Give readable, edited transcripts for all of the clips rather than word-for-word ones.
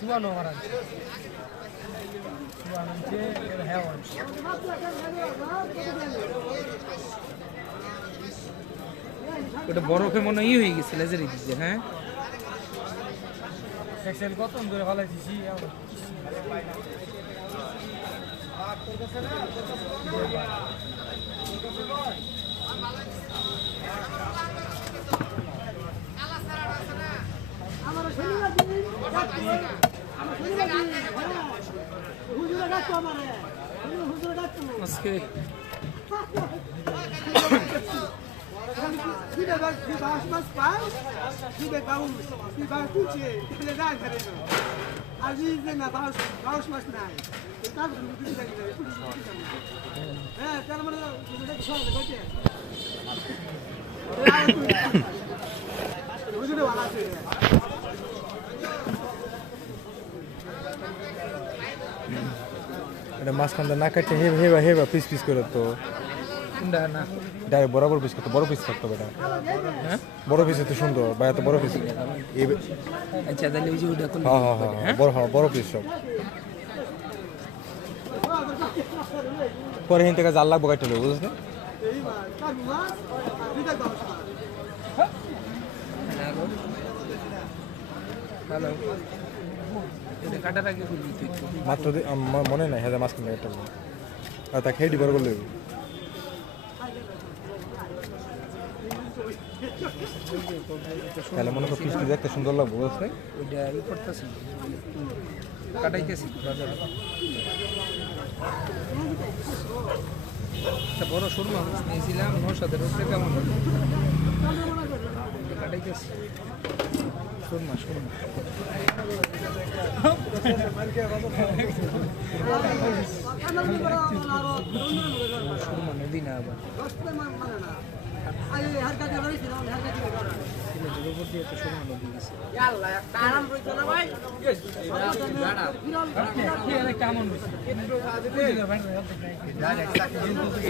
Suano orang. Suano je hewan. ওটা বরফে মনে ই হয়ে গেছে লেজারি দিচ্ছে হ্যাঁ এক্সেল কত করে ভালো দিছি আজকে এটা মাঝখানটা না কাটতে হেবা হেবা পিস পিস করে তো না ডাইরেক্ট বরাবর পিস করতে বড় পিস থাকতো বেটা হ্যাঁ বড় পিস তো সুন্দর বা এত বড় পিস আচ্ছা তাহলে ওই যে ওটা করলে হ্যাঁ বড় পিস সব পরে হিন থেকে জাল লাগবো কাটতে হবে বুঝছ না হ্যালো এটা কাটার আগে করবি তুই মাত্র মনে নাই হাজার মাঝখান থেকে একটা আর তা খেয়ে ডিবার করলে তাহলে মনে কর পিস দেখতে সুন্দর লাগবে বুঝছ না ওইটা ই করতেছি কাটাইতেছি একটা বড় সুরমা মাছ নিয়েছিলাম নৌসাদের উপরে কেমন হলো কাটাইতেছি সুরমা সুরমা সুরমা নদী না আবার উপর দিয়ে তো সুরমা নদী গেছে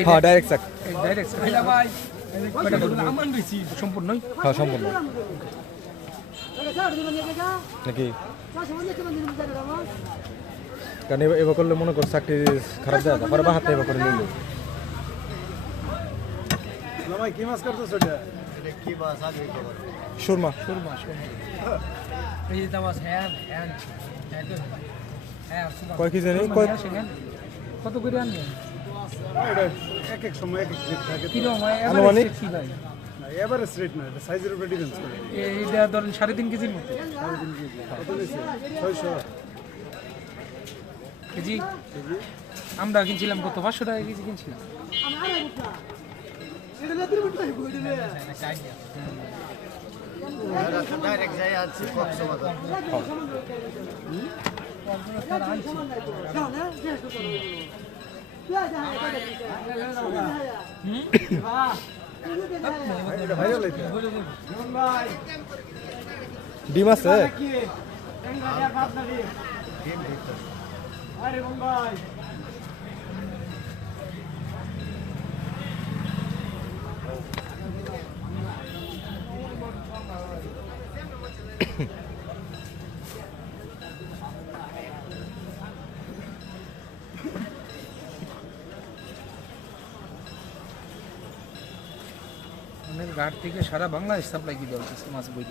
হ্যাঁ ডাইরেক্ট চাক সম্পূর্ণই হ্যাঁ সম্পূর্ণ নাকি কারণ এবার করলে মনে কর চাকরি খারাপ যায় পরে বা হাতে এবার করে নিল কি মাছ করতেছ এটা সুরমা সুরমা সুরমা এই যে মাছ হ্যাঁ হ্যাঁ হ্যাঁ কয় কি জানি কত করে আনবেন এক এক সময় এক এক রেট থাকে কিরকম হয় আনুমানিক? কি ভাই এভারেজ রেট না এটা সাইজের উপরে ডিপেন্ডস করে এইটা ধরেন 3.5 কেজির মতো কত নিছে 600 কেজি আমরা কিনছিলাম কত 500 টাকা কেজি কিনছিলাম ডাইরেক্ট যাই আছে কক্সবাজার এটা ভাইরাল এটা ডিম আছে ঘাট থেকে সারা বাংলাদেশ সাপ্লাই কি দেওয়া হচ্ছে মাছ বই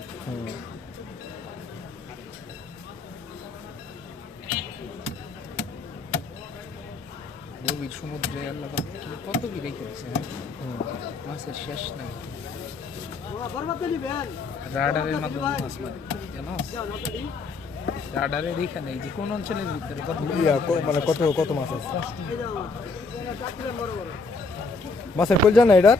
গভীর সমুদ্রে আল্লাহ কত কি রেখে দিচ্ছে মাছের শেষ নাই রাডারের মাধ্যমে মাছ মারে জানো রাডারের এখানে যে কোন অঞ্চলের ভিতরে কত মানে কত কত মাছ আছে মাছের কল জানা এটা